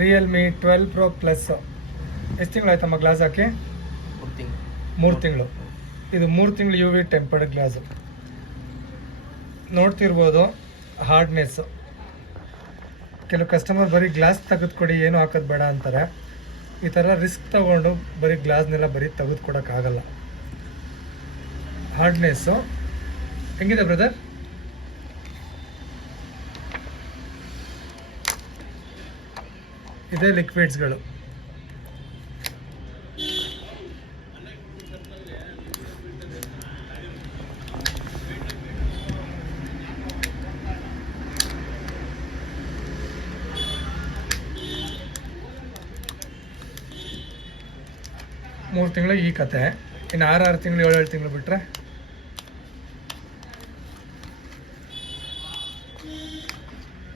Realme 12 Pro plus ಎಷ್ಟು ತಿಂಗಳಾಯ್ತಮ್ಮ glass ಹಾಕಿ? 3 ತಿಂಗಳು. ಇದು 3 ತಿಂಗಳು UV ಟೆಂಪರ್ಡ್ ಗ್ಲಾಸು. ನೋಡ್ತಿರ್ಬೋದು ಹಾರ್ಡ್ನೆಸ್ಸು. ಕೆಲವು ಕಸ್ಟಮರ್ ಬರೀ ಗ್ಲಾಸ್ ತೆಗೆದುಕೊಡಿ ಏನೂ ಹಾಕೋದು ಬೇಡ ಅಂತಾರೆ. ಈ ಥರ ರಿಸ್ಕ್ ತಗೊಂಡು ಬರೀ ಗ್ಲಾಸ್ನೆಲ್ಲ ಬರೀ ತೆಗೆದುಕೊಡೋಕ್ಕಾಗಲ್ಲ. ಹಾರ್ಡ್ನೆಸ್ಸು ಹೆಂಗಿದೆ ಬ್ರದರ್? ಇದೇ ಲಿಕ್ವಿಡ್ಸ್ಗಳು. ಮೂರು ತಿಂಗಳು ಈ ಕತೆ. ಇನ್ನು 6 ತಿಂಗಳು 7 ತಿಂಗಳು ಬಿಟ್ಟರೆ